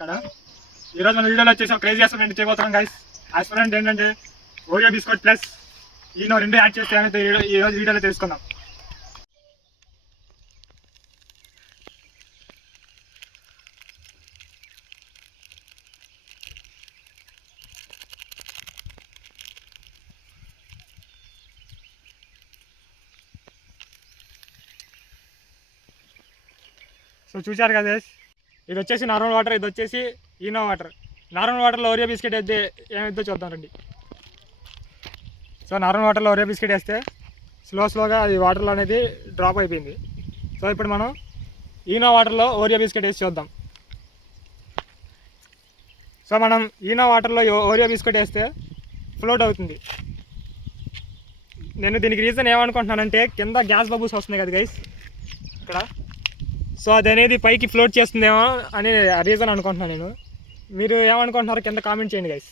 ఇక్కడ ఈరోజు మన వీడియోలో వచ్చేసి ఒక క్రేజీ ఎక్స్పెరిమెంట్ చేయబోతున్నాం గైస్. ఎక్స్పెరిమెంట్ ఏంటంటే ఓరియో బిస్కెట్ ప్లస్ ఈనో రెండు యాడ్ చేస్తే అనేది ఈరోజు వీడియోలో తెలుసుకుందాం. సో చూశారు కదా, ఇది వచ్చేసి నార్మల్ వాటర్, ఇది వచ్చేసి ఈనో వాటర్. నార్మల్ వాటర్లో ఓరియో బిస్కెట్ వేస్తే ఏమైద్దో చూద్దాం రండి. సో నార్మల్ వాటర్లో ఓరియో బిస్కెట్ వేస్తే స్లోగా అది వాటర్లో అనేది డ్రాప్ అయిపోయింది. సో ఇప్పుడు మనం ఈనో వాటర్లో ఓరియో బిస్కెట్ వేసి చూద్దాం. సో మనం ఈనో వాటర్లో ఓరియో బిస్కెట్ వేస్తే ఫ్లోట్ అవుతుంది. నేను దీనికి రీజన్ ఏమనుకుంటున్నానంటే కింద గ్యాస్ బబుల్స్ వస్తున్నాయి కదా గైస్ ఇక్కడ. సో అది అనేది పైకి ఫ్లోట్ చేస్తుందేమో అని రీజన్ అనుకుంటున్నాను నేను. మీరు ఏమనుకుంటున్నారో కింద కామెంట్ చేయండి గైస్.